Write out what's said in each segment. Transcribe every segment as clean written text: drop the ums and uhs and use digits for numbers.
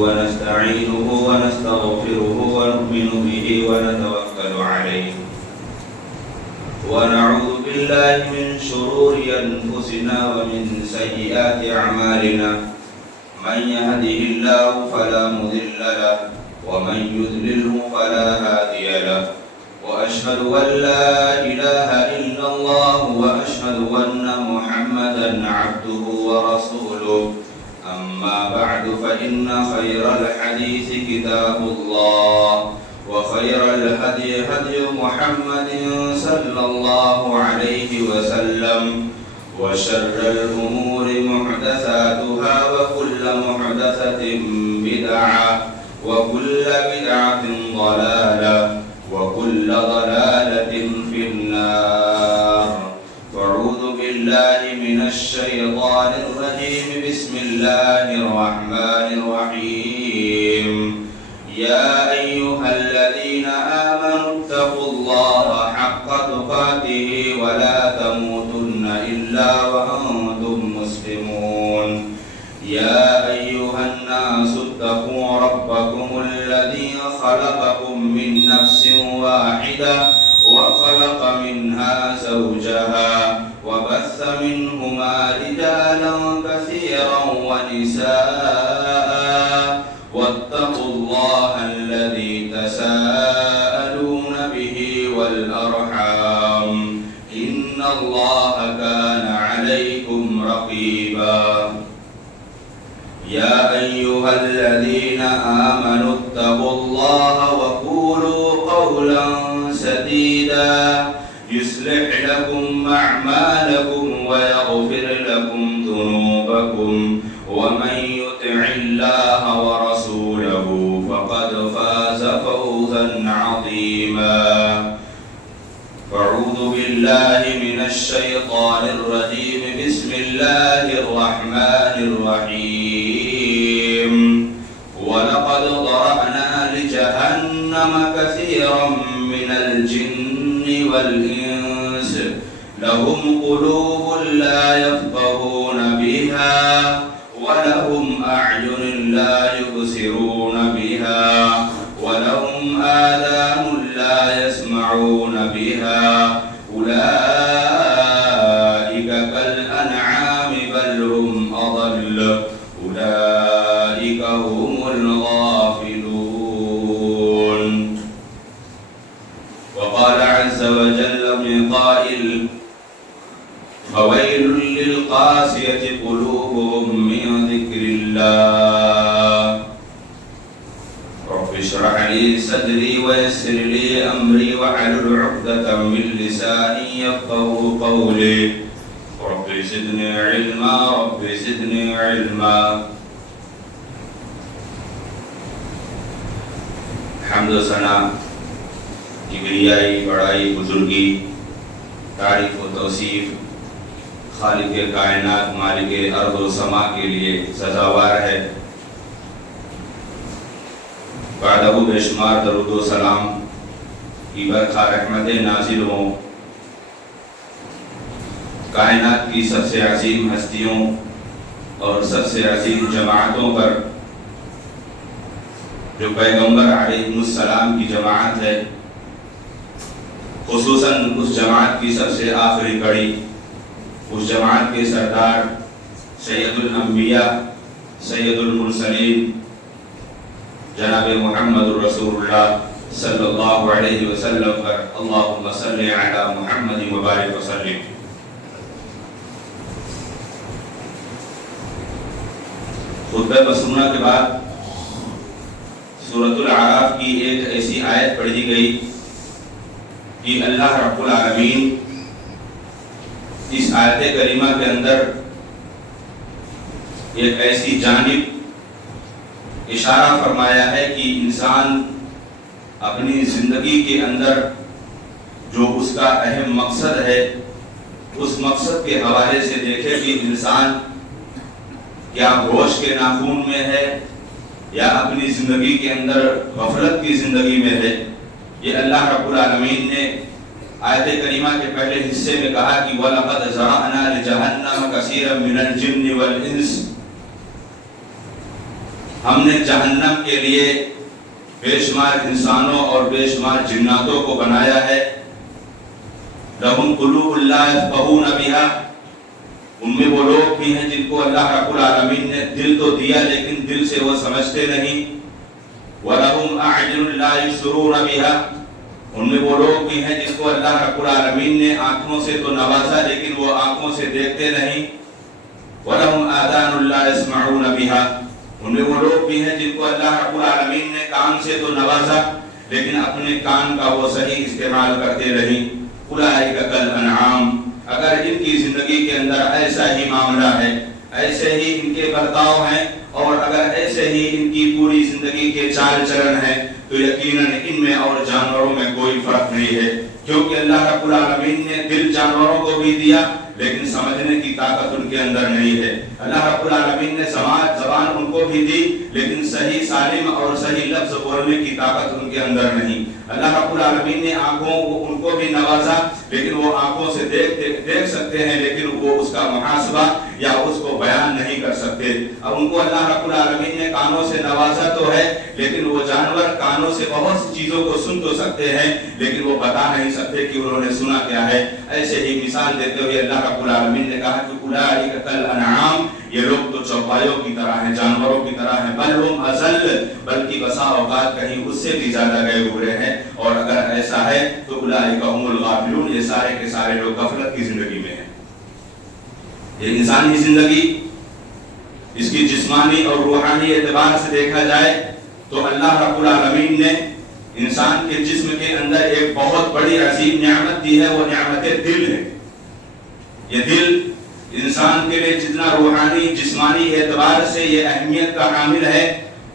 ونستعينه ونستغفره ونؤمن به ونتوكل عليه ونعوذ بالله من شرور أنفسنا ومن سيئات أعمالنا من يهده الله فلا مضل له ومن يضلله فلا هادي له وأشهد أن لا إله إلا الله وأشهد أن محمدا عبده ورسوله أما بعد فإن خير الحديث كتاب الله وخير الهدي هدي محمد صلى الله عليه وسلم وشر الأمور محدثاتها وكل محدثة بدعة وكل بدعة ضلالة وكل ضلالة في النار فاعوذ بالله من الشيطان الرجيم بسم الله الرحمن الرحيم يا أيها الذين آمنوا اتقوا الله حق تقاته ولا تموتن إلا وأنتم مسلمون يا أيها الناس اتقوا ربكم الذي خلقكم من نفس واحدة وخلق منها زوجها وبث منهما رجالا كثيرا ونساء واتقوا الله الذي تساءلون به والأرحام إن الله كان عليكم رقيبا يا أيها الذين آمنوا اتقوا الله وقولوا قولا سديدا يصلح لكم أعمالكم ويغفر لكم ذنوبكم ومن يطع الله ورسوله فقد فاز فوزا عظيما أعوذ بالله من الشيطان الرجيم بسم الله الرحمن الرحيم ولقد ضربنا لجهنم كثيرا من الجن والإنس لهم قلوب لا يفقهون بها ولهم أعين لا يبصرون بها ولهم آذان لا يسمعون بها أولئك كالأنعام بل هم أضل أولئك هم الغافلون وقال عز وجل من قائل فويل للقاسية قلوبهم من ذكر الله رب اشرح لي صدري ويسر لي أمري واحلل عقدة من لساني يفقهوا قولي رب زدني علما رب زدني علما حمد و ثنا کبریائی بڑائی بزرگی تعریف و توصیف خالق کائنات مالک ارض و سما کے لیے سزاوار ہے بعد ابو بے شمار درود و سلام کی برکھا رحمت نازل ہوں کائنات کی سب سے عظیم ہستیوں اور سب سے عظیم جماعتوں پر جو پیغمبر علیہ السلام کی جماعت ہے خصوصاً اس جماعت کی سب سے آخری کڑی اس جماعت کے سردار سید الانبیاء سید المرسلین جناب محمد رسول اللہ صلی اللہ علیہ وسلم پر اللہم صلی علی محمد وبارک وسلم. خطبہ مسنونہ کے بعد سورۃ الاعراف کی ایک ایسی آیت پڑھی گئی کہ اللہ رب العالمین اس آیت کریمہ کے اندر ایک ایسی جانب اشارہ فرمایا ہے کہ انسان اپنی زندگی کے اندر جو اس کا اہم مقصد ہے اس مقصد کے حوالے سے دیکھے کہ انسان کیا ہوش کے ناخون میں ہے یا اپنی زندگی کے اندر غفلت کی زندگی میں ہے. یہ اللہ رب العالمین نے آیت کریمہ کے پہلے حصے میں کہا کہ وَلَقَدْ زَرَعْنَا لِجَهَنَّمَ كَثِيرًا مِنَ الْجِنِّ وَالْإِنسِ ہم نے جہنم کے لیے بے شمار انسانوں اور بے شمار جناتوں کو بنایا ہے. لَهُمْ قُلُوبٌ لَا يَفْقَهُونَ بِهَا، ان میں وہ لوگ بھی ہیں جن کو اللہ رب العالمین نے دل تو دیا لیکن دل سے وہ سمجھتے نہیں. وَلَهُمْ أَعْيُنٌ لَا يُبْصِرُونَ بِهَا، ان میں وہ لوگ بھی ہیں جن کو اللہ رب العالمین نے آنکھوں سے تو نوازا لیکن وہ آنکھوں سے دیکھتے نہیں. وَلَهُمْ آذَانٌ لَا يَسْمَعُونَ بِهَا، ان میں وہ لوگ بھی ہیں جن کو اللہ رب العالمین نے کان سے تو نوازا لیکن اپنے کان کا وہ صحیح استعمال کرتے نہیں. اولئک کالانعام، اگر ان کی زندگی کے اندر ایسا ہی معاملہ ہے، ایسے ہی ان کے برتاؤ ہیں اور اگر ایسے ہی ان کی پوری زندگی کے چال چلن ہیں تو یقیناً ان میں اور جانوروں میں کوئی فرق نہیں ہے. کیونکہ اللہ رب العالمین نے دل جانوروں کو بھی دیا لیکن سمجھنے کی طاقت ان کے اندر نہیں ہے. اللہ رب العالمین نے زبان ان کو بھی دی لیکن صحیح سالم اور صحیح لفظ بولنے کی طاقت ان کے اندر نہیں. اللہ رب العالمین نے آنکھوں ان کو بھی نوازا لیکن وہ آنکھوں سے دیکھ سکتے ہیں لیکن وہ اس کا محاسبہ یا اس کو بیان نہیں کر سکتے. اب ان کو اللہ رب العالمین نے کانوں سے نوازا تو ہے لیکن وہ جانور کانوں سے بہت سی چیزوں کو سن تو سکتے ہیں لیکن وہ بتا نہیں سکتے کہ انہوں نے سنا کیا ہے. ایسے ہی مثال دیتے ہوئے اللہ رب العالمین نے کہا کہ اولئک کالانعام، یہ لوگ تو چوپایوں کی طرح ہیں، جانوروں کی طرح ہیں. بل ہم اضل، بلکہ بسا اوقات کہیں اس سے بھی زیادہ گئے ہوئے ہیں. اور اگر ایسا ہے تو اولئک هم الغافلون، یہ سارے کے سارے لوگ غفلت کی زندگی میں ہیں. یہ انسانی زندگی اس کی جسمانی اور روحانی اعتبار سے دیکھا جائے تو اللہ رب العالمین نے انسان کے جسم کے اندر ایک بہت بڑی عظیم نعمت دی ہے، وہ نعمت دل ہے. یہ دل انسان کے لیے جتنا روحانی جسمانی اعتبار سے یہ اہمیت کا حامل ہے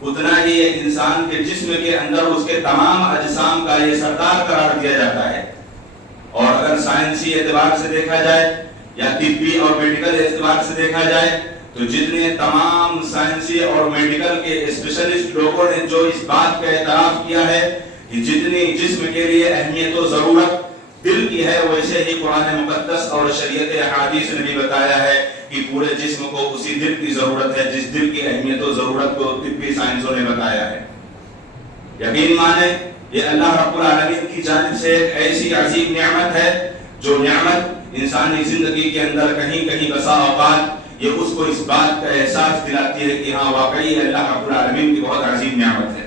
اتنا ہی یہ انسان کے جسم کے اندر اس کے تمام اجسام کا یہ سردار قرار دیا جاتا ہے. اور اگر سائنسی اعتبار سے دیکھا جائے یا طبی اور میڈیکل اعتبار سے دیکھا جائے تو جتنے تمام سائنسی اور میڈیکل کے اسپیشلسٹ لوگوں نے جو اس بات کا اعتراف کیا ہے کہ جتنی جسم کے لیے اہمیت و ضرورت دل کی ہے ویسے ہی قرآن مقدس اور شریعت احادیث نے بھی بتایا ہے کہ پورے جسم کو اسی دل کی ضرورت ہے جس دل کی اہمیت و ضرورت کو طبی سائنسوں نے بتایا ہے. یقین مانے یہ اللہ رب العالمین کی جانب سے ایک ایسی عظیم نعمت ہے جو نعمت انسانی زندگی کے اندر کہیں کہیں بسا اوقات یہ اس کو اس بات کا احساس دلاتی ہے کہ ہاں واقعی اللہ رب العالمین کی بہت عظیم نعمت ہے.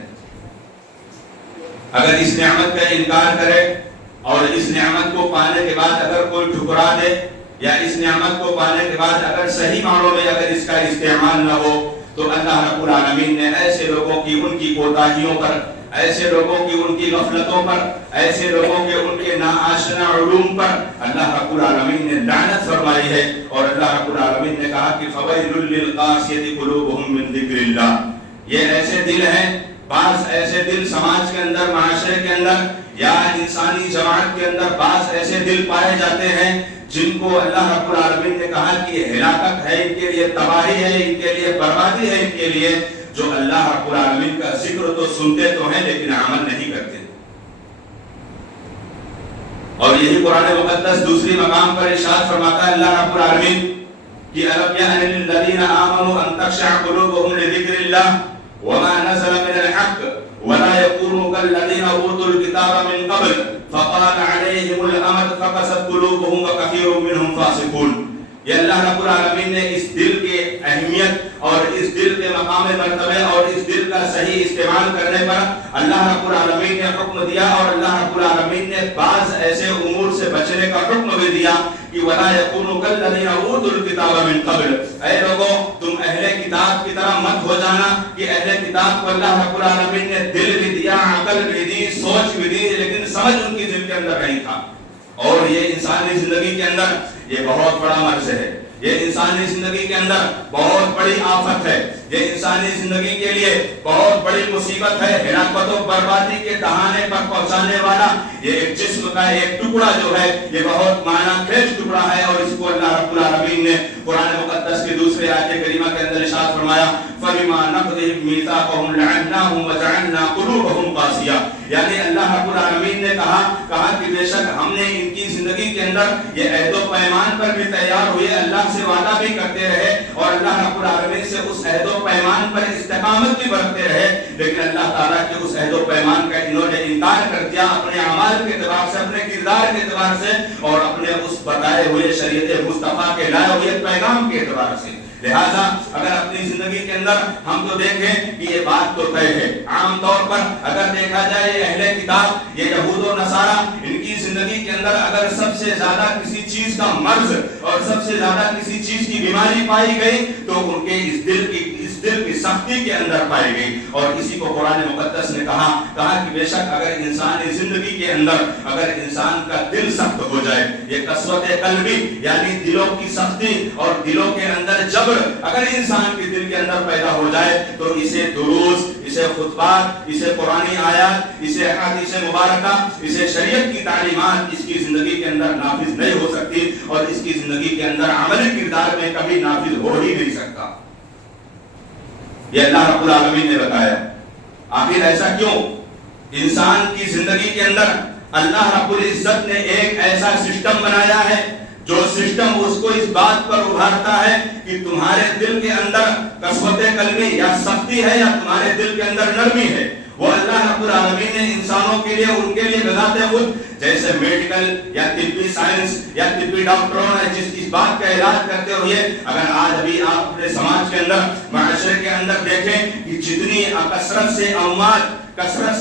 اگر اس نعمت کا انکار کرے اور اس نعمت کو پانے کے بعد اگر کوئی ٹھکرا دے یا اس نعمت کو پانے کے بعد اگر صحیح معنوں میں اگر اس کا استعمال نہ ہو تو اللہ رب العالمین نے ایسے لوگوں کی ان کی کوتاہیوں پر، ایسے لوگوں کی ان کی غفلتوں پر، ایسے لوگوں کے ان کے ناآشنا علوم پر اللہ رب العالمین نے لعنت فرمائی ہے. اور اللہ رب العالمین نے کہا کہ فویل للقاسیۃ قلوبہم من ذکر اللہ، یہ ایسے دل ہیں، بعض ایسے دل سماج کے اندر، معاشرے کے اندر یا انسانی جماعت کے اندر بعض ایسے دل پائے جاتے ہیں جن کو اللہ رب العالمین نے کہا کہ یہ ہلاکت ہے ان کے لیے، تباہی ہے ان کے لیے، بربادی ہے ان کے لیے، جو اللہ رب العالمین کا ذکر تو سنتے تو ہیں لیکن عمل نہیں کرتے. اور یہی قرآن مقدس دوسری مقام پر ارشاد فرماتا ہے اللہ رب العالمین کہ أَلَمْ يَأْنِ لِلَّذِينَ آمَنُوا أَن تَخْشَعَ قُلُوبُهُمْ لِذِكْرِ اللَّهِ وَمَا نَزَلَ مِنَ الْحَقِّ وَلَا يَكُونُوا كَالَّذِينَ أُوتُوا الْكِتَابَ مِنْ قَبْلُ فَطَالَ عَلَيْهِمُ الْأَمَدُ فَقَسَتْ قُلُوبُهُمْ وَكَثِيرٌ مِّنْهُمْ فَاسِقُونَ. یہ اللہ رب العالمین نے اس دل کے اہمیت اور اس دل کے مقام مرتبے اور اس دل کا صحیح استعمال کرنے پر اللہ رب العالمین نے حکم دیا اور اللہ رب العالمین نے بعض ایسے امور سے بچنے کا حکم بھی دیا کہ وَلَا يَكُونُوا كَالَّذِينَ أُوتُوا الْكِتَابَ مِنْ قَبْلُ. اے لوگوں تم اہل کتاب کی طرح مت ہو جانا کہ اہل کتاب کو اللہ رب العالمین نے دل بھی دیا، عقل بھی دی، سوچ بھی دی لیکن سمجھ ان کی دل کے اندر نہیں تھا. اور یہ انسانی زندگی کے اندر یہ بہت بڑا مرض ہے، یہ انسانی زندگی کے اندر بہت بڑی آفت ہے، یہ انسانی زندگی کے لیے بہت بڑی مصیبت ہے، ہلاکت و بربادی کے دہانے پر پہنچانے والا یہ ایک جسم کا ایک ٹکڑا جو ہے یہ بہت معنی خیز ٹکڑا ہے. اور اس کو اللہ رب العالمین نے قرآن مقدس کی دوسرے آیت کریمہ کے اندر ارشاد فرمایا فَبِمَا نَقْضِهِمْ مِيثَاقَهُمْ لَعَنَّاهُمْ وَجَعَلْنَا قُلُوبَهُمْ قَاسِيَةً. یعنی اللہ رب العالمین نے کہا کہ بے شک ہم نے ان کی زندگی کے اندر یہ عہد و پیمان پر بھی تیار ہوئے، اللہ سے وعدہ بھی کرتے رہے اور اللہ رب العالمین سے اس عہد و پیمان پر استقامت بھی برتتے رہے، لیکن اللہ تعالیٰ کے اس عہد و پیمان کا انہوں نے انکار کر دیا اپنے اعمال کے اعتبار سے، اپنے کردار کے اعتبار سے اور اپنے اس بتائے ہوئے شریعت مصطفیٰ کے لائے ہوئے پیغام کے اعتبار سے۔ لہذا اگر اپنی زندگی کے اندر ہم تو دیکھیں کہ یہ بات تو طے ہے، عام طور پر اگر دیکھا جائے یہ اہل کتاب، یہ یہود و نصارہ، ان کی زندگی کے اندر اگر سب سے زیادہ کسی چیز کا مرض اور سب سے زیادہ کسی چیز کی بیماری پائی گئی تو ان کے اس دل کی سختی کے اندر پائی گئی، اور اسی کو قرآن مقدس نے کہا کہ بے شک اگر انسانی زندگی کے اندر اگر انسان کا دل سخت ہو جائے، یہ قسوت قلبی یعنی دلوں کی سختی اور دلوں کے اندر جبر اگر انسان کے دل کے اندر پیدا ہو جائے تو اسے دروس، اسے خطبات، اسے قرآنی آیات، اسے احادیث مبارکہ، اسے شریعت کی تعلیمات اس کی زندگی کے اندر نافذ نہیں ہو سکتی اور اس کی زندگی کے اندر عملی کردار میں کبھی نافذ ہو ہی نہیں سکتا۔ یہ اللہ رب العالمین نے بتایا۔ آخر ایسا کیوں؟ انسان کی زندگی کے اندر اللہ رب العزت نے ایک ایسا سسٹم بنایا ہے جو سسٹم اس کو اس بات پر ابھارتا ہے کہ تمہارے دل کے اندر قسوت قلبی یا سختی ہے یا تمہارے دل کے اندر نرمی ہے، وہ اللہ رب العالمین نے انسانوں کے لیے ان کے لیے بذات خود جیسے میڈیکل یا طبی سائنس یا طبی ڈاکٹروں نے جس بات کا علاج کرتے ہوئے اگر آج ابھی آپ اپنے سماج کے اندر معاشرے کے اندر دیکھیں کہ جتنی کثرت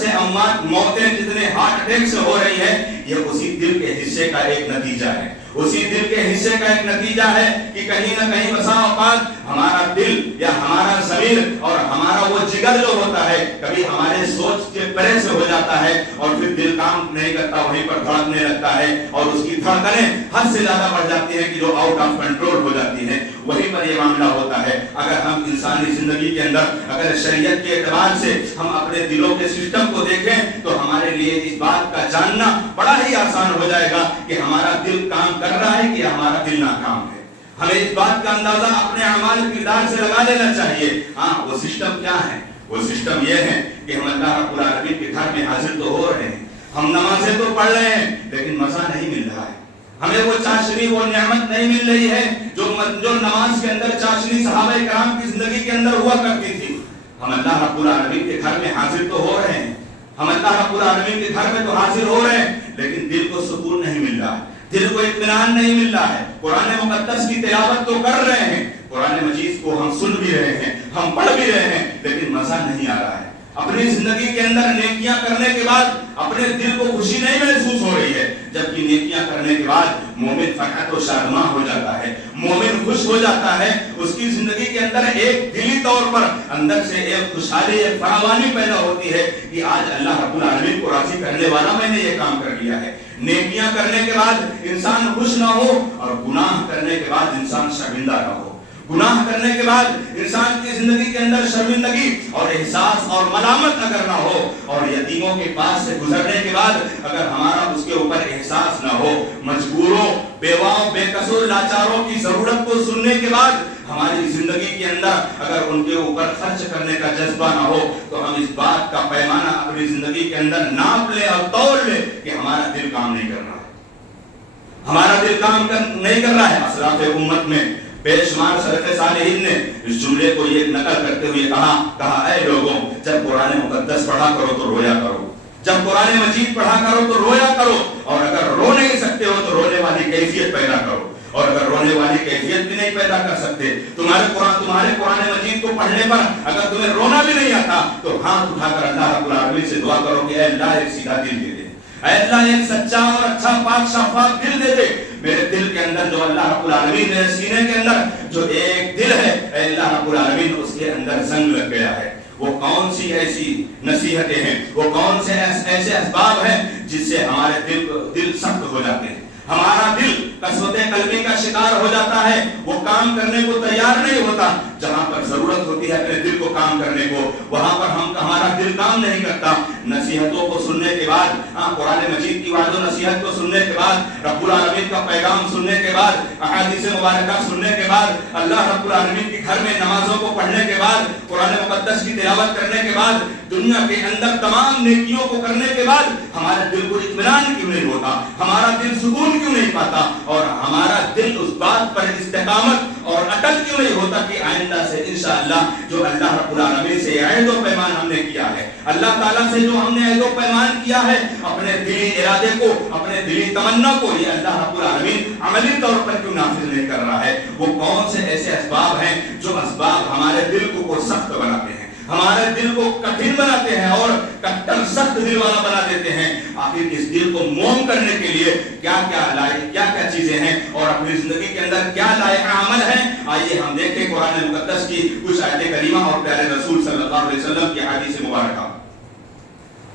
سے اموات موتیں جتنے ہارٹ اٹیک سے ہو رہی ہے، یہ اسی دل کے حصے کا ایک نتیجہ ہے، اسی دل کے حصے کا ایک نتیجہ ہے کہ کہیں نہ کہیں بسا اوقات ہمارا دل یا ہمارا ضمیر اور ہمارا وہ جگر جو ہوتا ہے کبھی ہمارے سوچ کے پرے سے ہو جاتا ہے اور پھر دل کام نہیں کرتا، وہیں پر دھڑکنے لگتا ہے اور اس کی دھڑکنیں حد سے زیادہ بڑھ جاتی ہیں کہ جو آؤٹ آف کنٹرول ہو جاتی ہیں، وہیں پر یہ معاملہ ہوتا ہے۔ اگر ہم انسانی زندگی کے اندر اگر شریعت کے اعتبار سے ہم اپنے دلوں کے سسٹم کو دیکھیں تو ہمارے لیے اس بات کا جاننا بڑا ہی آسان ہو جائے گا کہ ہمارا دل کام کر رہا ہے کہ ہمارا دل ناکام ہے۔ ہمیں اس بات کا اندازہ اپنے اعمال کردار سے لگا لینا چاہیے۔ ہاں، وہ سسٹم کیا ہے؟ وہ سسٹم یہ ہے کہ ہم اللہ رب العالمین کے گھر میں حاضر تو ہو رہے ہیں، ہم نمازیں تو پڑھ رہے ہیں، لیکن مزہ نہیں مل رہا ہے، ہمیں وہ چاشنی، وہ نعمت نہیں مل رہی ہے جو نماز کے اندر چاشنی صحابہ کرام کی زندگی کے اندر ہوا کرتی تھی۔ ہم اللہ رب العالمین کے گھر میں حاضر تو ہو رہے ہیں، ہم اللہ رب العالمین کے گھر میں تو حاضر ہو رہے ہیں، لیکن دل کو سکون نہیں مل رہا ہے، دل کو اطمینان نہیں مل رہا ہے۔ قرآن مقدس کی تلاوت تو کر رہے ہیں، قرآن مجید کو ہم سن بھی رہے ہیں، ہم پڑھ بھی رہے ہیں، لیکن مزہ نہیں آ رہا ہے۔ اپنی زندگی کے اندر نیکیاں کرنے کے بعد اپنے دل کو خوشی نہیں محسوس ہو رہی ہے، جبکہ نیکیاں کرنے کے بعد مومن فرحت و شادماں ہو جاتا ہے، مومن خوش ہو جاتا ہے، اس کی زندگی کے اندر ایک دلی طور پر اندر سے ایک خوشحالی، ایک فراوانی پیدا ہوتی ہے کہ آج اللہ رب العالمین کو راضی کرنے والا میں نے یہ کام کر لیا ہے۔ نیکیاں کرنے کے بعد انسان خوش نہ ہو اور گناہ کرنے کے بعد انسان شرمندہ نہ ہو، گناہ کرنے کے بعد انسان کی زندگی کے اندر شرمندگی اور احساس اور ملامت اگر نہ ہو، اور یتیموں کے پاس سے گزرنے کے بعد اگر ہمارا اس کے اوپر احساس نہ ہو، مجبوروں، بیواؤں، بے قصور لاچاروں کی ضرورت کو سننے کے بعد ہماری زندگی کے اندر اگر ان کے اوپر خرچ کرنے کا جذبہ نہ ہو، تو ہم اس بات کا پیمانہ اپنی زندگی کے اندر ناپ لے اور تول لے کہ ہمارا دل کام نہیں کر رہا ہے، ہمارا دل کام نہیں کر رہا ہے۔ اسلاف امت میں بے شمار سلف صالحین نے اس جملے کو یہ نقل کرتے ہوئے کہا اے لوگوں، جب قرآن مقدس پڑھا کرو تو رویا کرو، جب قرآن مجید پڑھا کرو تو رویا کرو، اور اگر رو نہیں سکتے ہو تو رونے والی کیفیت پیدا کرو، اور اگر رونے والی کیفیت بھی نہیں پیدا کر سکتے، تمہارے قرآن مجید کو پڑھنے پر اگر تمہیں رونا بھی نہیں آتا تو ہاتھ اٹھا کر اللہ رب العالمین سے دعا کرو کہ اے اللہ ایک سیدھا دل دے دے، اے اللہ ایک سچا اور اچھا پاک شفاف دل دے دے، میرے دل کے اندر جو اللہ رب العالمین نے سینے کے اندر جو ایک دل ہے، اے اللہ رب العالمین اس کے اندر زنگ لگ گیا ہے۔ وہ کون سی ایسی نصیحتیں ہیں، وہ کون سے ایسے اسباب ہیں جس سے ہمارے دل سخت ہو جاتے ہیں، ہمارا دل قسوت قلبی کا شکار ہو جاتا ہے، وہ کام کرنے کو تیار نہیں ہوتا، جہاں پر ضرورت ہوتی ہے اپنے دل کو کام کرنے کو وہاں پر ہمارا دل کام نہیں کرتا. نصیحتوں کو سننے کے بعد, قرآن مجید کی وعظ و نصیحت کو سننے کے بعد, رب العالمین کا پیغام سننے کے بعد, احادیث مبارکہ سننے کے بعد, اللہ رب العالمین کے گھر میں نمازوں کو پڑھنے کے بعد, قرآن مقدس کی تلاوت کرنے کے بعد, دنیا کے اندر تمام نیکیوں کو کرنے کے بعد ہمارے دل کو اطمینان کیوں نہیں ہوتا, ہمارا دل سکون کیوں نہیں پاتا, اور ہمارا دل اس بات پر استقامت اور اٹل کیوں نہیں ہوتا کہ آئندہ سے انشاءاللہ جو اللہ رب العالمین سے عہد و پیمان ہم نے کیا ہے, اللہ تعالیٰ سے جو ہم نے عہد و پیمان کیا ہے, اپنے دلی ارادے کو, اپنے دلی تمنا کو, یہ اللہ رب العالمین عملی طور پر کیوں نافذ نہیں کر رہا ہے. وہ کون سے ایسے اسباب ہیں جو اسباب ہمارے دل کو سخت بناتے ہیں, ہمارے دل کو کٹھن بناتے ہیں اور کٹر سخت دل والا بنا دیتے ہیں. آخر اس دل کو موم کرنے کے لیے کیا کیا چیزیں ہیں اور اپنی زندگی کے اندر کیا لائق عمل ہیں, آئیے ہم دیکھیں قرآن مقدس کی کچھ آیت کریمہ اور پیارے رسول صلی اللہ علیہ وسلم کی حدیث مبارکہ.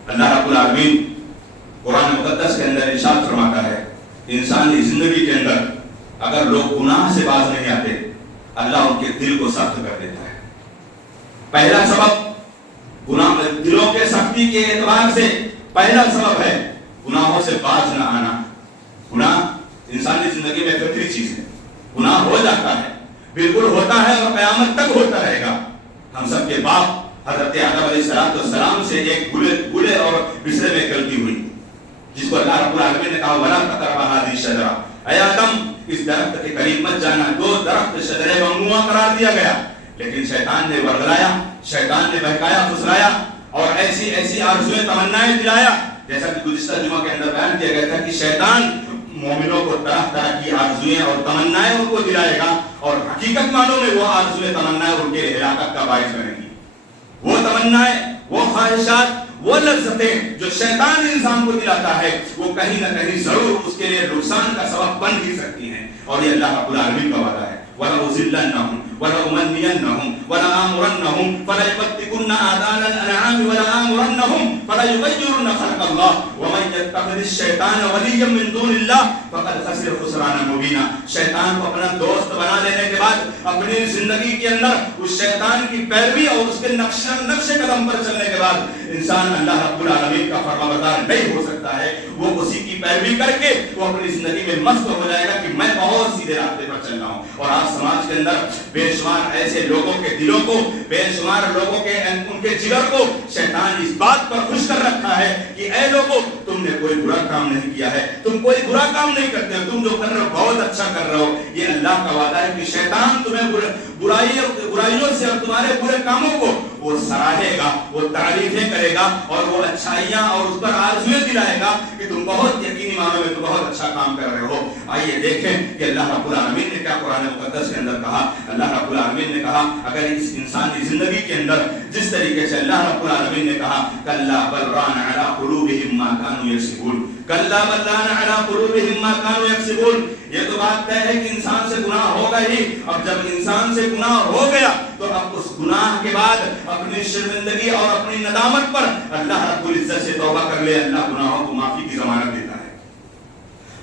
اللہ رب العالمین قرآن مقدس کے اندر ارشاد فرماتا ہے, انسانی زندگی کے اندر اگر لوگ گناہ سے باز نہیں آتے, اللہ ان کے دل کو سخت کر دیتا ہے. پہلا سبب گناہ, دلوں کے سختی کے اعتبار سے پہلا سبب ہے گناہوں سے باز نہ آنا. گناہ انسانی زندگی میں فطری چیز ہے, گناہ ہو جاتا ہے, بالکل ہوتا ہے اور قیامت تک ہوتا رہے گا. ہم سب کے باپ حضرت آدم علیہ السلام سے ایک بھولے اور بسرے میں غلطی ہوئی, جس کو اللہ رب العالمین نے کہا وَلَا تَقْرَبَا هَٰذِهِ الشَّجَرَةَ, اے آدم اس درخت کے قریب مت جانا. دو درخت شجرے ممنوع قرار دیا گیا, لیکن شیطان نے ورگلایا, شیطان نے بہکایا پھسلایا اور ایسی آرزویں تمنائیں دلایا, جیسا کہ گزشتہ جمعہ کے اندر بیان کیا گیا تھا کہ شیطان مومنوں کو طرح طرح کی آرزویں اور تمنائیں ان کو دلائے گا, اور حقیقت معنوں میں وہ آرزویں تمنائیں ان کے ہلاکت کا باعث بنے گی. وہ تمنائیں, وہ خواہشات, وہ لذتیں جو شیطان انسان کو دلاتا ہے, وہ کہیں نہ کہیں ضرور اس کے لیے نقصان کا سبب بن ہی سکتی ہیں. اور یہ اللہ رب العالمین کا وعدہ ہے, وَلَأُضِلَّنَّهُمْ وَلَأُمَنِّيَنَّهُمْ وَلَآمُرَنَّهُمْ فَلَيُبَتِّكُنَّ آذَانَ الْأَنْعَامِ وَلَآمُرَنَّهُمْ فَلَيُغَيِّرُنَّ خَلْقَ اللَّهِ وَمَن يَتَّخِذِ الشَّيْطَانَ وَلِيًّا مِّن دُونِ اللَّهِ فَقَدْ خَسِرَ خُسْرَانًا مُبِينًا. شیطان کو اپنا دوست بنا لینے کے بعد اپنی زندگی کے اندر اس شیطان کی پیروی اور اس کے نقش قدم پر چلنے کے بعد انسان اللہ رب العالمین کا فرمانبردار نہیں ہو سکتا ہے. وہ اسی کی پیروی کر کے وہ اپنی زندگی میں مست ہو جائے گا کہ میں بہت سیدھے راستے پر چل رہا ہوں. اور آج سماج کے اندر بے شمار ایسے لوگوں کے دلوں کو, بے شمار لوگوں کے ان کے جگر کو شیطان اس بات پر خوش کر رکھا ہے کہ اے لوگوں تم نے کوئی برا کام نہیں کیا ہے, تم کوئی برا کام نہیں کرتے ہو, تم جو کر رہے ہو بہت اچھا کر رہے ہو. یہ اللہ کا وعدہ ہے کہ شیطان تمہیں برائیوں سے اور تمہارے برے کاموں کو وہ سراہے گا, وہ تعریفیں کرے گا اور وہ اچھائیاں اور اس پر آرزویں دلائے گا کہ تم بہت یقینی معنوں میں تم بہت اچھا کام کر رہے ہو. آئیے دیکھیں کہ اللہ رب العالمین نے کیا قرآن مقدس کے اندر کہا. اللہ رب العالمین نے کہا اگر اس انسانی زندگی کے اندر جس طریقے سے اللہ رب العالمین نے کہا کَلَّا بَلْ رَانَ عَلَىٰ قُلُوبِهِمْ مَا كَانُوا يَكْسِبُونَ, کَلَّا بَلْ رَانَ عَلَىٰ قُلُوبِهِمْ مَا كَانُوا يَكْسِبُونَ. یہ تو بات طے ہے کہ انسان سے گناہ ہوگا ہی. اب جب انسان سے گناہ ہو گیا تو اب اس گناہ کے بعد اپنی شرمندگی اور اپنی ندامت پر اللہ رب العزت سے توبہ کر لے, اللہ گناہوں کو معافی کی ضمانت دیتا ہے.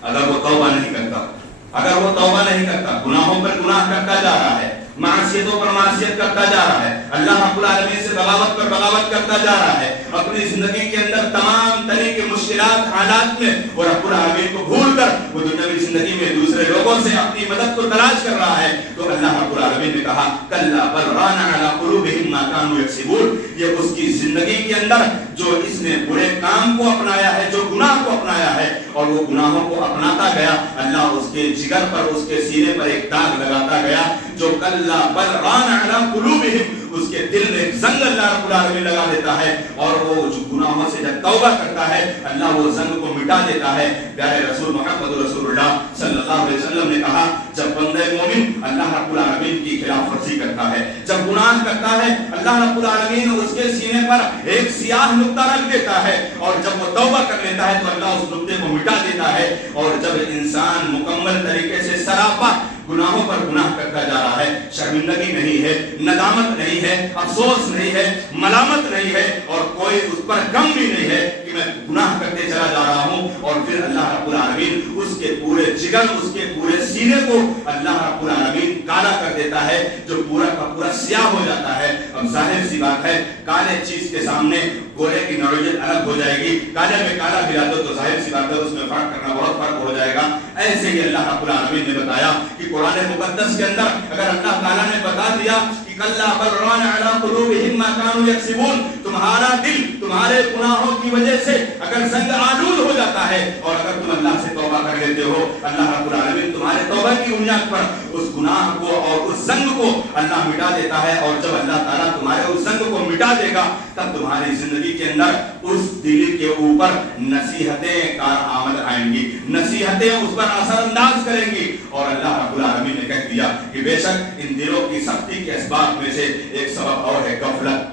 اگر وہ توبہ نہیں کرتا, گناہوں پر گناہ کرتا جا رہا ہے, معصیتوں پر معصیت کرتا جا رہا ہے, اللہ رب العالمین سے بغاوت پر بغاوت کرتا جا رہا ہے, اپنی زندگی کے اندر تمام طرح کے مشکلات حالات میں وہ رب العالمین کو بھول کر وہ دنیاوی زندگی میں دوسرے لوگوں سے اپنی مدد کو تلاش کر رہا ہے, تو اللہ رب العالمین نے کہا کَلَّا بَلْ رَانَ عَلَىٰ قُلُوبِهِمْ مَا كَانُوا يَكْسِبُونَ. یہ اس کی زندگی کے اندر جو اس نے برے کام کو اپنایا ہے, جو گناہ کو اپنایا ہے اور وہ گناہوں کو اپناتا گیا, اللہ اس کے جگر پر, اس کے سینے پر ایک داغ لگاتا گیا جو کَلَّا بَلْ رَانَ عَلَىٰ قُلُوبِهِمْ, اس کے دل میں ایک زنگ اللہ رب العالمین لگا دیتا ہے. اور وہ جو گناہوں سے جب توبہ کرتا ہے اللہ وہ زنگ کو مٹا دیتا ہے. پیارے رسول محمد رسول اللہ صلی اللہ علیہ وسلم نے کہا جب بندہ مومن اللہ رب العالمین کی خلاف ورزی کرتا ہے, جب گناہ کرتا ہے, اللہ رب العالمین اس کے سینے پر ایک سیاہ نقطہ رکھ دیتا ہے, اور جب وہ توبہ کر لیتا ہے تو اللہ اس نقطے کو مٹا دیتا ہے. اور جب انسان مکمل طریقے سے سراپا گناہوں پر گناہ کرتا جا رہا ہے، شرمندگی نہیں ہے، ندامت نہیں ہے، افسوس نہیں ہے، ملامت نہیں ہے، اور کوئی اس پر غم بھی نہیں ہے کہ میں گناہ کرتے چلا جا رہا ہوں. اور پھر اللہ رب العالمین اس کے پورے جگر، اس کے پورے سینے کو اللہ رب العالمین کالا کر دیتا ہے، جو پورا کا پورا سیاہ ہو جاتا ہے. اب ظاہر سی بات ہے، کالے چیز کے سامنے گورے کی نوعیت الگ ہو جائے گی. کالے میں کالا ملا دو تو ظاہر سی بات ہے اس میں فرق کرنا بہت فرق ہو جائے گا. ایسے ہی اللہ رب العالمین نے بتایا کہ قرآن مقدس کے اندر اگر اللہ تعالیٰ نے بتا دیا کہ کلا بل ران علی قلوبہم ما کانوا یکسبون، تمہارا دل تمہارے گناہوں کی وجہ سے اگر زنگ آلود ہو جاتا ہے، اور اگر تم اللہ سے توبہ کر لیتے ہو، اللہ رب العالمین تمہارے توبہ کی بنیاد پر اس گناہ کو اور اس زنگ کو اللہ مٹا دیتا ہے. اور جب اللہ تعالیٰ تمہارے اس زنگ کو مٹا دے گا تب تمہاری زندگی کے اندر اس دل کے اوپر نصیحتیں کارآمد آئیں گی، نصیحتیں اس پر اثر انداز کریں گی. اور اللہ رب العالمین نے کہہ دیا کہ بے شک ان دلوں کی سختی کے اسباب میں سے ایک سبب اور ہے غفلت.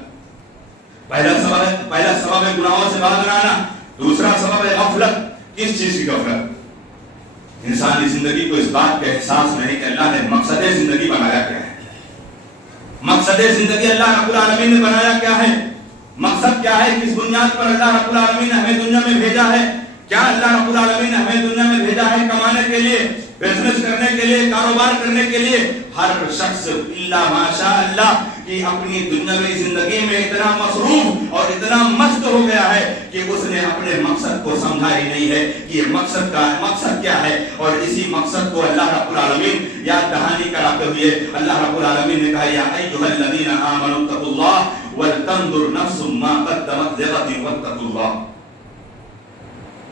پہلا سبب ہے گناہوں سے باز آنا، دوسرا سبب ہے غفلت. کس چیز کی غفلت؟ انسانی زندگی کو اس بات کا احساس نہیں کہ اللہ نے مقصد زندگی بنایا کیا ہے. مقصد زندگی اللہ رب العالمین نے بنایا کیا ہے؟ مقصد کیا ہے؟ کس بنیاد پر اللہ رب العالمین نے ہمیں دنیا میں بھیجا ہے؟ کیا اللہ رب العالمین نے ہمیں دنیا میں بھیجا ہے کمانے کے لیے، بزنس کرنے کے لیے، کاروبار کرنے کے لیے؟ ہر شخص الا ماشاء اللہ کہ اپنی دنیاوی زندگی میں اتنا مصروف اور اتنا مست ہو گیا ہے کہ اس نے اپنے مقصد کو سمجھا ہی نہیں ہے کہ یہ مقصد کیا ہے. اور اسی مقصد کو اللہ رب العالمین یاد دہانی کراتے ہوئے اللہ رب العالمین نے کہا یا ایھا الذین آمنوا اتقوا اللہ ولتنظر نفس ما قدمت لغد واتقوا اللہ.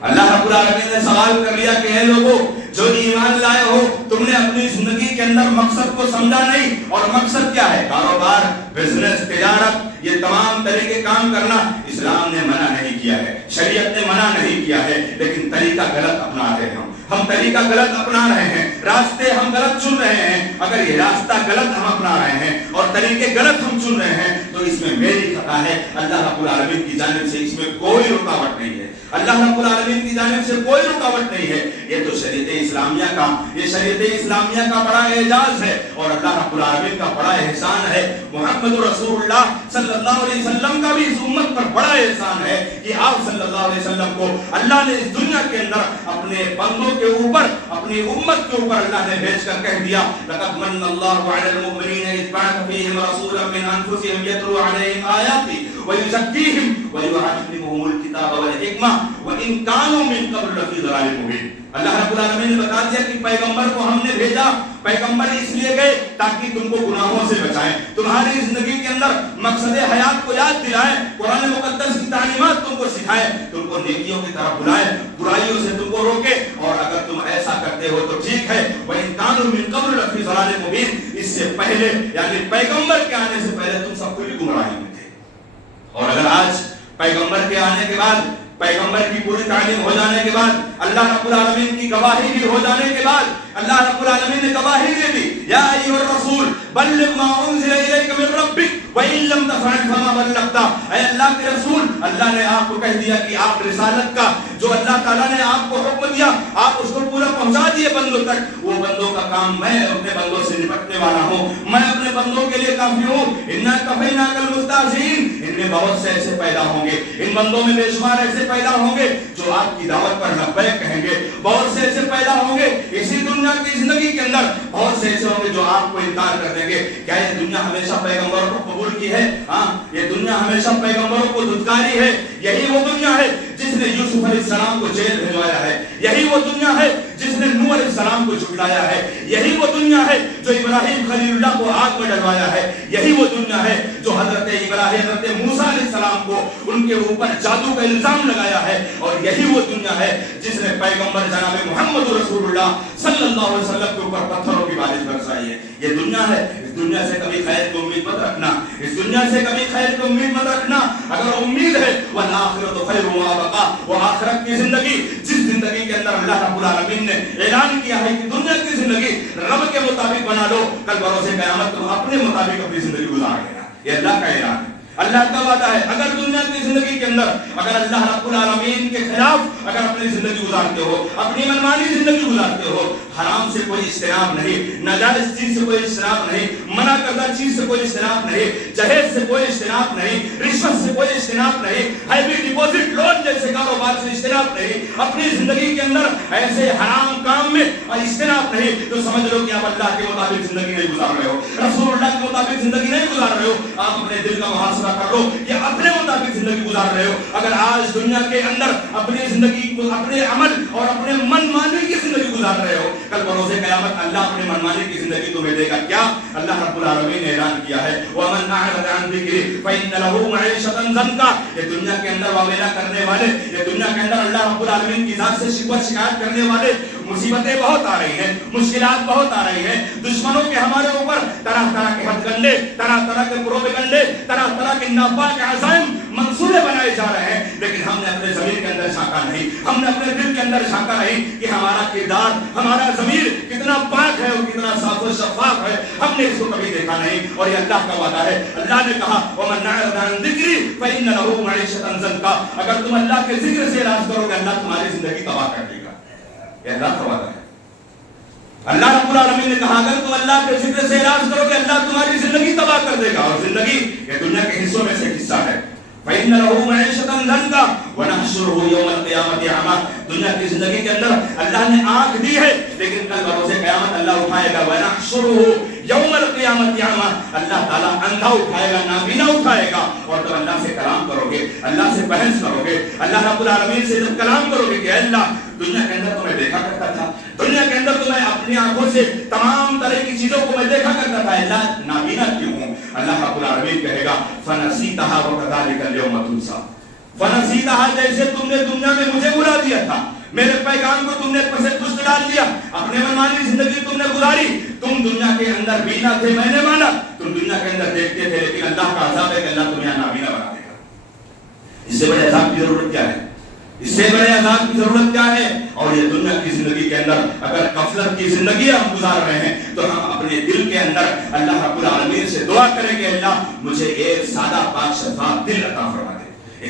اللہ رب العالمین نے سوال کر لیا کہ اے لوگوں جو ایمان لائے ہو، تم نے اپنی زندگی کے اندر مقصد کو سمجھا نہیں. اور مقصد کیا ہے؟ کاروبار، بزنس، تجارت، یہ تمام طرح کے کام کرنا اسلام نے منع نہیں کیا ہے، شریعت نے منع نہیں کیا ہے، لیکن طریقہ غلط اپنا رہے ہیں. ہم طریقہ غلط اپنا رہے ہیں، راستے ہم غلط چن رہے ہیں. اگر یہ راستہ غلط ہم اپنا رہے ہیں اور طریقے غلط ہم چن رہے ہیں تو اس میں میری خطا ہے. اللہ رب العالمین کی جانب سے اس میں کوئی رکاوٹ نہیں ہے، اللہ رب العالمین کی جانب سے کوئی رکاوٹ نہیں ہے. یہ تو شریعت اسلامیہ کا بڑا اعجاز ہے اور اللہ رب العالمین کا بڑا احسان ہے. محمد رسول اللہ صلی اللہ علیہ وسلم کا بھی اس امت پر بڑا احسان ہے کہ آپ صلی اللہ علیہ وسلم کو اللہ نے اس دنیا کے اندر اپنے بندوں کے اوپر، اپنی امت کے اوپر اللہ نے بھیج کر کہہ دیا لقد من اللہ علی المؤمنین اذ بعث فیہم رسولا من انفسہم یتلو علیہم آیاتہ ویزکیہم ویعلمہم الکتاب والحکمہ وان کانوا من قبل لفی ضلال مبین. اللہ رب العالمین نے بتا دیا کہ پیغمبر کو ہم نے بھیجا. پیغمبر اس لیے گئے تاکہ تم کو گناہوں سے بچائیں، تمہاری زندگی کے اندر مقصد حیات کو یاد دلائیں، قرآن مقدس کی تعلیمات تم کو سکھائیں، تم کو نیکیوں کی طرف بلائیں، برائیوں سے تم کو روکے. اور اگر تم ایسا کرتے ہو تو ٹھیک ہے. وَإِن كَانُوا مِن قَبْلُ لَفِي ضَلَالٍ مُبِينٍ. اس سے پہلے یعنی پیغمبر کے آنے سے پہلے تم سب کھلی گمراہی میں تھے. اور اگر آج پیغمبر کے آنے کے بعد، پیغمبر کی پوری تعلیم ہو جانے کے بعد، اللہ رب العالمین کی گواہی بھی ہو جانے کے بعد، اللہ رب العالمین نے گواہی دے دی یا ایھا الرسول بلغ ما انزل الیک من ربک وان لم تفعل فما بلغت. اے اللہ کے رسول، اللہ نے آپ کو کہہ دیا کہ آپ رسالت کا جو اللہ تعالیٰ نے آپ کو حکم دیا آپ اس کو پورا پہنچا دیے بندوں تک. وہ بندوں کا کام میں اپنے بندوں سے نپٹنے والا ہوں، میں اپنے بندوں کے لیے کافی ہوں. انا کفیناک المستہزئین. ان میں بہت سے ایسے پیدا ہوں گے، ان بندوں میں بے شمار ایسے پیدا ہوں گے جو آپ کی دعوت پر لبیک کہیں گے. بہت سے ایسے پیدا ہوں گے اسی دنیا کی زندگی کے اندر، بہت سے ایسے ہوں گے جو آپ کو انکار کر دیں گے. کیا یہ دنیا ہمیشہ پیغمبروں کو قبول کی ہے؟ ہاں، یہ دنیا ہمیشہ پیغمبروں کو دھتکاری ہے. یہی وہ دنیا ہے جس نے یوسف علیہ السلام کو جیل بھجوایا ہے. یہی وہ دنیا ہے جس نے نوح علیہ السلام کو جھٹلایا ہے. یہی وہ دنیا ہے جو ابراہیم خلیل اللہ کو آگ میں ڈلوایا ہے. یہی وہ دنیا ہے جو حضرت موسیٰ علیہ السلام کو ان کے اوپر جادو کا الزام لگایا ہے. اور یہی وہ دنیا ہے جس نے پیغمبر جناب محمد رسول اللہ صلی اللہ علیہ وسلم کے اوپر پتھروں کی بارش برسائی ہے. یہ دنیا ہے. اس دنیا سے کبھی خیر کی امید مت رکھنا. اس دنیا سے کبھی خیر کی امید مت رکھنا. اگر امید ہے والآخرۃ خیر و ابقیٰ، وہ آخرت کی زندگی جس زندگی کے اندر اللہ رب العالمین نے اعلان کیا ہے کہ دنیا کی زندگی رب کے مطابق بنا لو، کل بروز قیامت تم اپنے مطابق اپنی زندگی گزار لینا. یہ اللہ کا اعلان ہے. اللہ کا وعدہ ہے اگر دنیا کی زندگی کے اندر اگر اللہ رب العالمین کے خلاف اگر اپنی زندگی گزارتے ہو، اپنی منمانی زندگی گزارتے ہو، حرام سے کوئی اجتناب نہیں، ناجائز چیز سے کوئی اجتناب نہیں، منع کردہ چیز سے کوئی اجتناب نہیں، جہیز سے کوئی اجتناب نہیں، رشوت سے کوئی اجتناب نہیں، ہیوی ڈپوزٹ لون جیسے کاروبار سے اجتناب نہیں، اپنی زندگی کے اندر ایسے حرام کام میں اجتناب نہیں، تو سمجھ لو کہ آپ اللہ کے مطابق زندگی نہیں گزار رہے ہو، رسول اللہ کے مطابق زندگی نہیں گزار رہے ہو۔ آپ اپنے دل کا محاسبہ کر لو کہ اپنے مطابق زندگی گزار رہے ہو۔ اگر آج دنیا کے اندر اپنی زندگی کو اپنے عمل اور اپنے من مانی کی زندگی گزار رہے ہو، کل بروز قیامت اللہ اپنے من مانی کی زندگی تمہیں دے گا کیا؟ اللہ رب العالمین نے اعلان کیا ہے وَمَنْ أَعْرَضَ عَنْ ذِكْرِي فَإِنَّ لَهُ مَعِيشَةً ضَنْكًا۔ یہ دنیا کے اندر واویلا کرنے والے، یہ دنیا کے اندر اللہ رب العالمین کی ذات سے شکایت کرنے والے، مصیبتیں بہت آ رہی ہیں، مشکلات بہت آ رہی ہیں، دشمنوں کے ہمارے اوپر طرح طرح کے ہتھ گنڈے، طرح طرح کے پروپیگنڈے، طرح طرح کے ناپاک عزائم منصوبے بنائے جا رہے ہیں، لیکن ہم نے اپنے ضمیر کے اندر جھانکا نہیں، ہم نے اپنے دل کے اندر جھانکا نہیں کہ ہمارا کردار، ہمارا ضمیر کتنا پاک ہے اور کتنا صاف و شفاف ہے، ہم نے اس کو کبھی دیکھا نہیں۔ اور یہ اللہ کا وعدہ ہے، اللہ نے کہا وَمَنْ أَعْرَضَ عَنْ ذِكْرِي فَإِنَّ لَهُ مَعِيشَةً ضَنْكًا۔ اگر تم اللہ کے ذکر سے اعراض کرو گے اللہ تمہاری زندگی تباہ کر دے گا، یہ اللہ کا وعدہ ہے۔ اللہ رب العالمین نے کہا اگر تم اللہ کے ذکر سے اعراض کرو گے اللہ تمہاری زندگی تباہ کر دے گا، اور زندگی یہ دنیا کے حصوں میں سے حصہ ہے۔ فَإِنَّ لَهُ مَعِيشَةً ضَنْكًا وَنَحْشُرُهُ يَوْمَ الْقِيَامَةِ أَعْمَىٰ۔ دنیا کی زندگی کے اندر اللہ نے آنکھ دی ہے، لیکن کل بروز قیامت اللہ اٹھائے گا وَنَحْشُرُهُ یوم القیامت اعمیٰ، اللہ تعالیٰ اندھا اٹھائے گا، نابینا اٹھائے گا، اور تب اللہ سے کلام کرو گے، اللہ سے بحث کرو گے، اللہ رب العالمین سے جب کلام کرو گے کہ اے اللہ دنیا کے اندر تمہیں دیکھا کرتا تھا، دنیا کے اندر تمہیں اپنی آنکھوں سے تمام طرح کی چیزوں کو میں دیکھا کرتا تھا، اللہ نابینا کیوں ہوں؟ اللہ رب العالمین کہے گا فَنَسِيتَهَا وَكَذَلِكَ الْيَوْمَ تُنسَىٰ۔ فَنَسِيتَهَا جیسے تم نے دنیا میں مجھے بلا دیا تھا، میرے پیغام کو تم نے پشت ڈال دیا، اپنے منمانی زندگی تم نے گزاری، تم دنیا کے اندر بینا تھے میں نے مانا، تم دنیا کے اندر دیکھتے تھے، لیکن اللہ کا عذاب ہے کہ اللہ تمہیں نابینا بنا دے گا۔ اس سے بڑے عذاب کی ضرورت کیا ہے؟ اس سے بڑے عذاب کی ضرورت کیا ہے؟ اور یہ دنیا کی زندگی کے اندر اگر غفلت کی زندگی ہم گزار رہے ہیں تو ہم اپنے دل کے اندر اللہ رب العالمین سے دعا کریں گے اللہ مجھے ایک سادہ پاک شفاف دل عطا فرما دے۔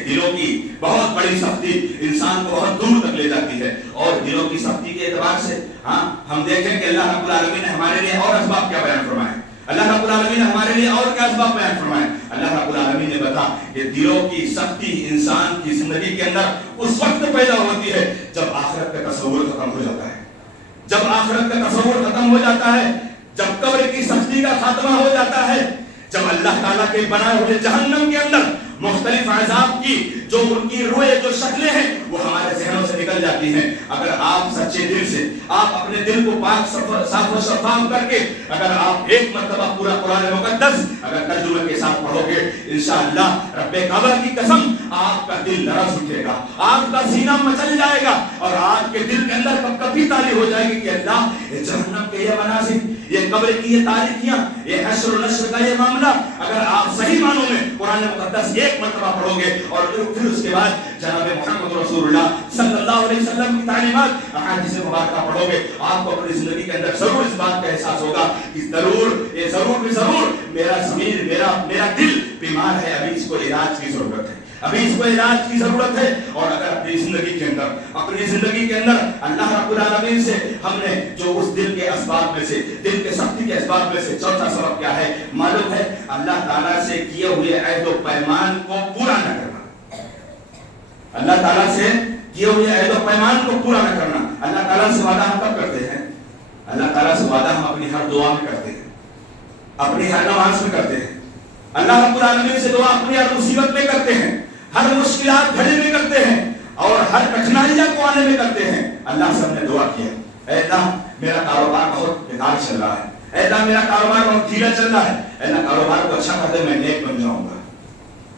دلوں کی بہت بڑی سختی انسان کو بہت دور تک لے جاتی ہے، اور دلوں کی سختی کے اعتبار سے ہم دیکھیں کہ اللہ رب العالمین نے ہمارے لیے اور اسباب کیا بیان فرمائے، اللہ رب العالمین نے ہمارے لیے اور کیا اسباب بیان فرمائے۔ اللہ رب العالمین نے بتا کہ دلوں کی سختی انسان کی زندگی کے اندر اس وقت پیدا ہوتی ہے جب آخرت کا تصور ختم ہو جاتا ہے، جب آخرت کا تصور ختم ہو جاتا ہے، جب قبر کی سختی کا خاتمہ ہو جاتا ہے، جب اللہ تعالیٰ کے بنائے ہوئے جہنم کے اندر مختلف عذاب کی جو ان کی روئے جو شکلیں ہیں وہ ہمارے ذہنوں سے نکل جاتی ہیں۔ اگر آپ سچے دل سے آپ اپنے دل کو پاک صاف و شفاف کر کے اگر آپ ایک مرتبہ پورا قرآن مقدس اگر ترجمے کے ساتھ پڑھو گے انشاءاللہ رب کعبہ کی قسم آپ کا دل لرز اٹھے گا، آپ کا سینہ مچل جائے گا، اور آپ کے دل کے اندر کبھی تاری ہو جائے گی کہ اللہ یہ جہنم کے یہ مناظر، یہ قبر کی یہ تاریخیاں، یہ حشر و نشر کا یہ معاملہ اگر آپ صحیح معنوں میں قرآن مقدس ایک مرتبہ پڑھو گے اور پھر اس کے بعد جناب محمد رسول اللہ صلی اللہ علیہ وسلم کی تعلیمات احادیث مبارکہ پڑھو گے، آپ کو اپنی زندگی کے اندر ضرور اس بات کا احساس ہوگا کہ ضرور میرا ضمیر میرا دل بیمار ہے، ابھی اس کو علاج کی ضرورت ہے، ابھی اس کو علاج کی ضرورت ہے۔ اور اگر اپنی زندگی کے اندر اللہ رب العالمین سے ہم نے جو اس دل کے اسباب میں سے دل کے سختی کے اسباب میں سے چوتھا سبب کیا ہے معلوم ہے؟ اللہ تعالیٰ سے کیے ہوئے عہد و پیمان کو پورا نہ کرنا، اللہ تعالیٰ سے کیے ہوئے عہد و پیمان کو پورا نہ کرنا۔ اللہ تعالیٰ سے وعدہ ہم کب کرتے ہیں؟ اللہ تعالیٰ سے وعدہ ہم اپنی ہر دعا میں کرتے ہیں، اپنی ہر نماز میں کرتے ہیں، اللہ رب العالمین سے دعا اپنی ہر مصیبت میں کرتے ہیں، ہر مشکلات گھڑی میں کرتے ہیں، اور ہر کٹھنائیاں کو آنے میں کرتے ہیں۔ اللہ سے ہم نے دعا کیا اے اللہ میرا کاروبار بہت بیکار چل رہا ہے، اے اللہ میرا کاروبار بہت ڈھیلا چل رہا ہے، اے اللہ کاروبار کو اچھا کر دے میں نیک بن جاؤں گا،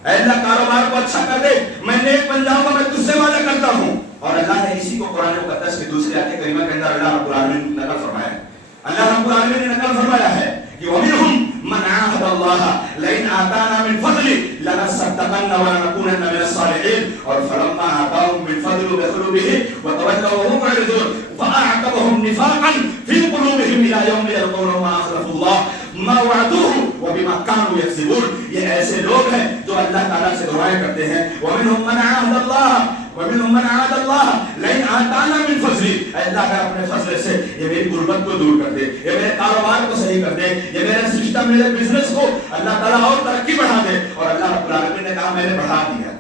اے اللہ کاروبار کو اچھا کر دے میں نیک بن جاؤں گا، میں تجھ سے وعدہ کرتا ہوں۔ اور اللہ نے اسی کو قرآن مقدس کی دوسری آیت کریمہ کے اندر اللہ رب العالمین نے نقل فرمایا ہے، اللہ رب العالمین نے نقل فرمایا ہے کہ وَمِنْهُمْ مَنْ عَاهَدَ اللَّهَ لَئِنْ آتَانَا مِنْ فَضْلِهِ لَنَصَّدَّقَنَّ وَلَنَكُونَنَّ مِنَ الصَّالِحِينَ اور فَلَمَّا آتَاهُم مِنْ فَضْلِهِ بَخِلُوا بِهِ وَتَوَلَّوْا وَهُمْ مُعْرِضُونَ فَأَعْقَبَهُم نِّفَاقًا فِي قُلُوبِهِمْ إِلَى يَوْمِ يَلْقَوْنَهُ مَا أَخْلَفُوا اللَّهَ مَا وَعَدُوهُ وبما كانوا يكسبون. یہ ایسے لوگ ہیں جو اللہ تعالیٰ سے دعائیں کرتے ہیں. ومنهم من عاهد الله ومنهم من عاد اللہ لئن آتانا من فضلی. اللہ کا اپنے فضل سے یہ میری غربت کو دور کر دے, یہ میرے کاروبار کو صحیح کر دے, یہ میرا سسٹم, میرے بزنس کو اللہ تعالیٰ اور ترقی بڑھا دے. اور اللہ رب العالمین نے کہا میں نے بڑھا دیا,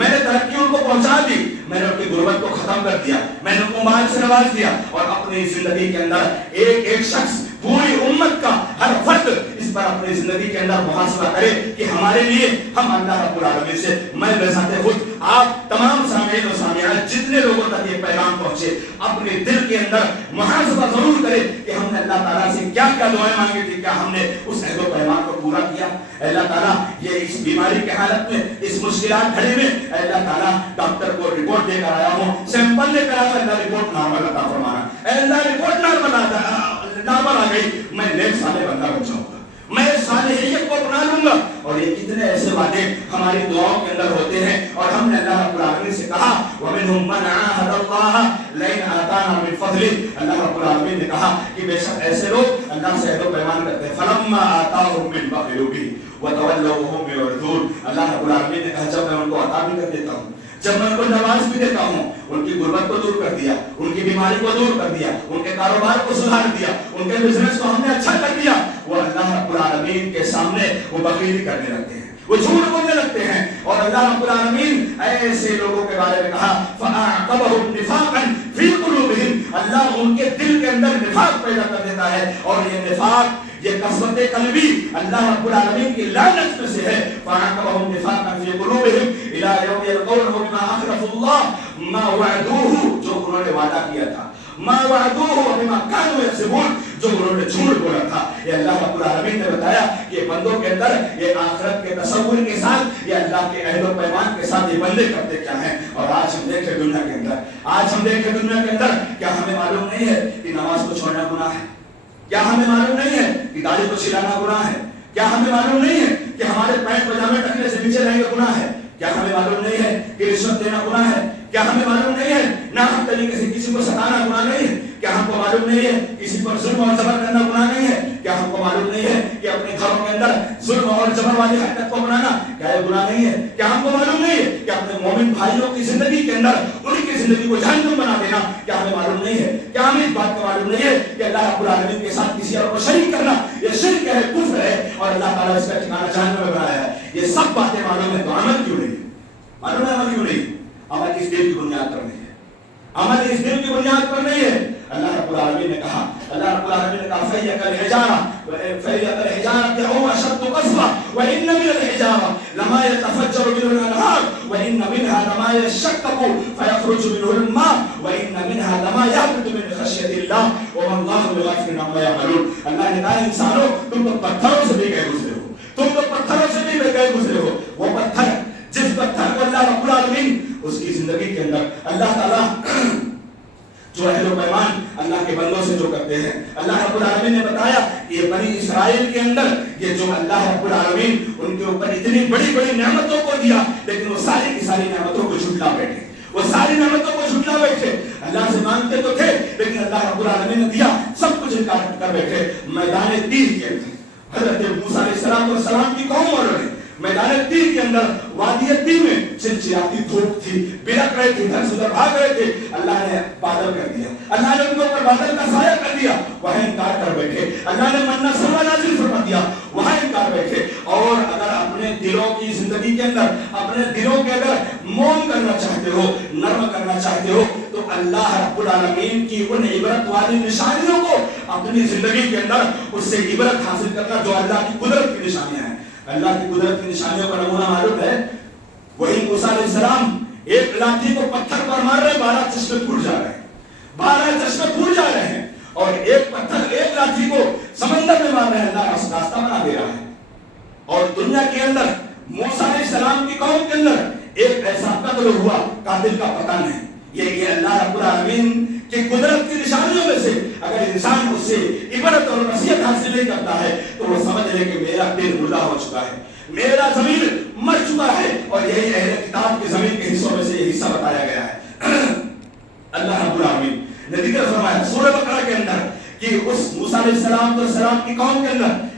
میں نے ترقی ان کو پہنچا دی, میں نے ان کی غربت کو ختم کر دیا, میں نے ان کو مال سے نواز دیا. اور اپنی زندگی کے اندر ایک ایک شخص, پوری امت کا ہر فرد اس پر اپنی زندگی کے اندر محاسبہ کرے کہ ہمارے لیے ہم اللہ رب العالمین سے, میں بذات خود آپ تمام سامعین و سامعات جتنے لوگوں تک یہ پیغام پہنچے, اپنے دل کے اندر محاسبہ ضرور کرے کہ ہم نے اللہ تعالیٰ سے کیا کیا دعائیں مانگی تھی, کیا ہم نے اس عہد و پیمان کو پورا کیا. اللہ تعالیٰ یہ اس بیماری کے حالت میں, اس مشکلات گھڑی میں, اللہ تعالیٰ ڈاکٹر کو رپورٹ دے کر آیا ہوں, سیمپل لے کر آیا ہوں, اللہ رپورٹ نارمل عطا فرمانا, اللہ رپورٹ نارمل آ گئی, میں نیک صالح بندہ بن جاؤں گا, میں صالحیت کو اپنا لوں گا. اور یہ کتنے ایسے وعدے ہماری دعاؤں کے اندر ہوتے ہیں. اور ہم نے اللہ رب العالمین سے کہا وَمِنْهُمْ مَنْ عَاهَدَ اللَّهَ لَئِنْ آتَانَا مِنْ فَضْلِهِ. اللہ رب العالمین نے کہا کہ بے شک ایسے لوگ اللہ سے عہد و پیمان کرتے ہیں. فَلَمَّا آتَاهُم مِّن فَضْلِهِ وَتَوَلَّوْا وَهُمْ مُعْرِضُونَ. اللہ رب العالمین نے کہا جب میں ان کو عطا بھی کر دیتا ہوں, جب میں ان کو نواز بھی دیتا ہوں, ان کی غربت کو دور کر دیا, ان کی بیماری کو دور کر دیا, ان کے کاروبار کو سدھار دیا, ان کے بزنس کو ہم نے اچھا کر دیا, وہ اللہ رب العالمین کے سامنے وہ بخیلی کرنے لگتے ہیں, وہ جھوٹ بولنے لگتے ہیں. اور اللہ رب العالمین ایسے لوگوں کے بارے میں کہا فَأَعْقَبَهُمْ نِفَاقًا فِي قُلُوبِهِمْ. اللہ ان کے دل کے اندر نفاق پیدا کر دیتا ہے. اور یہ نفاق, یہ قسوت قلبی اللہ رب العالمین کی لعنت میں سے ہے. فَأَعْقَبَهُمْ نِفَاقًا فِي قُلُوبِهِمْ إِلَى يَوْمِ يَلْقَوْنَهُ بِمَا أَخْلَفُوا اللَّهَ مَا وَعَدُوهُ, جو انہوں نے وعدہ کیا تھا, مَا وَعَدُوهُ وَبِمَا كَانُوا يَكْسِبُونَ, جو انہوں نے جھوٹ بولا تھا. یہ اللہ رب العالمین نے بتایا کہ بندوں کے اندر یہ آخرت کے تصور کے ساتھ, یہ اللہ کے عہد و پیمان کے ساتھ یہ بندے کرتے کیا ہیں. اور آج ہم دیکھیں دنیا کے اندر, آج ہم دیکھیں دنیا کے اندر, کیا ہمیں معلوم نہیں ہے کہ نماز کو چھوڑنا گناہ ہے؟ کیا ہمیں معلوم نہیں ہے کہ داڑھی کو چھلانا گناہ ہے؟ کیا ہمیں معلوم نہیں ہے کہ ہمارے پینٹ پجامے ٹکنے سے نیچے رہیں گے گناہ ہے؟ کیا ہمیں معلوم نہیں ہے کہ رشوت دینا گناہ ہے؟ کیا ہمیں معلوم نہیں ہے ناحق طریقے سے کسی کو ستانا گناہ نہیں ہے؟ کیا ہم کو معلوم نہیں ہے کسی پر ظلم اور جبر کرنا گناہ نہیں ہے؟ کیا ہم کو معلوم نہیں ہے کہ اپنے گھروں کے اندر ظلم اور جبر والی حرکت کو بنانا کیا یہ گناہ نہیں ہے؟ کیا ہم کو معلوم نہیں ہے کہ اپنے مومن بھائیوں کی زندگی کے اندر ان کی زندگی کو جہنم بنا دینا کیا ہمیں معلوم نہیں ہے؟ کیا ہمیں اس بات کا معلوم نہیں ہے کہ اللہ رب العالمین کے ساتھ کسی اور کو شریک کرنا یہ شرک ہے, کفر ہے, اور اللہ تعالیٰ اس کا ٹھکانہ جہنم میں بنایا ہے؟ یہ سب باتیں معلوم ہے تو عمل کیوں نہیں؟ معلوم ہے عمل کیوں نہیں؟ عمل اس دل کی بنیاد پر نہیں ہے, عمل اس دل کی بنیاد پر نہیں ہے. اللہ رب العالمین نے کہا, اللہ رب العالمین نے کہا فَإِنَّ الْحِجَارَةَ أَوْ أَشَدُّ قَسْوَةً وَإِنَّ مِنَ الْحِجَارَةِ لَمَا يَتَفَجَّرُ مِنْهُ الْأَنْهَارُ وَإِنَّ مِنْهَا لَمَا يَشَّقَّقُ فَيَخْرُجُ مِنْهُ الْمَاءُ وَإِنَّ مِنْهَا لَمَا يَهْبِطُ مِنْ خَشْيَةِ اللَّهِ وَمَا اللَّهُ بِغَافِلٍ عَمَّا يَعْمَلُونَ. اللہ نے کہا انسانوں تم تو پتھروں سے بھی گئے گزرے ہو, تم تو پتھروں سے بھی گئے گزرے ہو. وہ پتھر, جس پتھر کو اللہ رب العالمین اس کی زندگی کے اندر اللہ تعالیٰ جو عہد و پیمان اللہ کے بندوں سے جو کرتے ہیں, اللہ رب العالمین نے بتایا کہ یہ بنی اسرائیل کے اندر یہ جو اللہ رب العالمین ان کے اوپر اتنی بڑی بڑی نعمتوں کو دیا, لیکن وہ ساری کی ساری نعمتوں کو جھٹلا بیٹھے, وہ ساری نعمتوں کو جھٹلا بیٹھے. اللہ سے مانگتے تو تھے لیکن اللہ رب العالمین نے دیا سب کچھ انکار کر بیٹھے. میدان تیر کے اندر حضرت موسیٰ علیہ السلام کی قوم والوں نے میدان تیر کے اندر وادی تیر میں چلچلاتی دھوپ تھی, بلک رہے تھے, ادھر سے ادھر بھاگ رہے تھے. اللہ نے بادل کر دیا, اللہ نے ان کے اوپر بادل کا سایہ کر دیا, وہاں انکار کر بیٹھے. اللہ نے منہ سلوہ نازل فرما دیا, وہاں انکار بیٹھے. اور اگر اپنے دلوں کی زندگی کے اندر اپنے دلوں کے اگر موم کرنا چاہتے ہو, نرم کرنا چاہتے ہو, تو اللہ رب العالمین کی ان عبرت والی نشانیوں کو اپنی زندگی کے اندر اس سے عبرت حاصل کرنا جو اللہ کی قدرت کی نشانیاں ہیں. اللہ کی قدرت کی نشانیوں کا نمونہ معلوم ہے, وہی موسیٰ علیہ السلام ایک لاٹھی کو پتھر پر مار رہے, 12 چشمے پھوٹ جا رہے ہیں, 12 چشمے پھوٹ جا رہے ہیں. اور ایک پتھر ایک لاٹھی کو سمندر میں مار رہے ہیں, اللہ راستہ بنا دے رہا ہے. اور دنیا کے اندر موسیٰ علیہ السلام کی قوم کے اندر ایک ایسا قتل ہوا قاتل کا پتہ نہیں. یہ اللہ رب العالمین کی قدرت کی نشانیوں میں سے اگر انسان اس سے عبرت اور نصیحت حاصل نہیں کرتا ہے تو وہ سمجھ لے کہ میرا دل مردہ ہو چکا ہے, میرا ضمیر مر چکا ہے. اور یہی اہل کتاب کی زمین کے حصوں میں سے یہ حصہ بتایا گیا ہے. اللہ رب العالمین نے ذکر فرمایا سورہ بقرہ کے اندر کہ اس موسیٰ علیہ السلام کی قوم کے اندر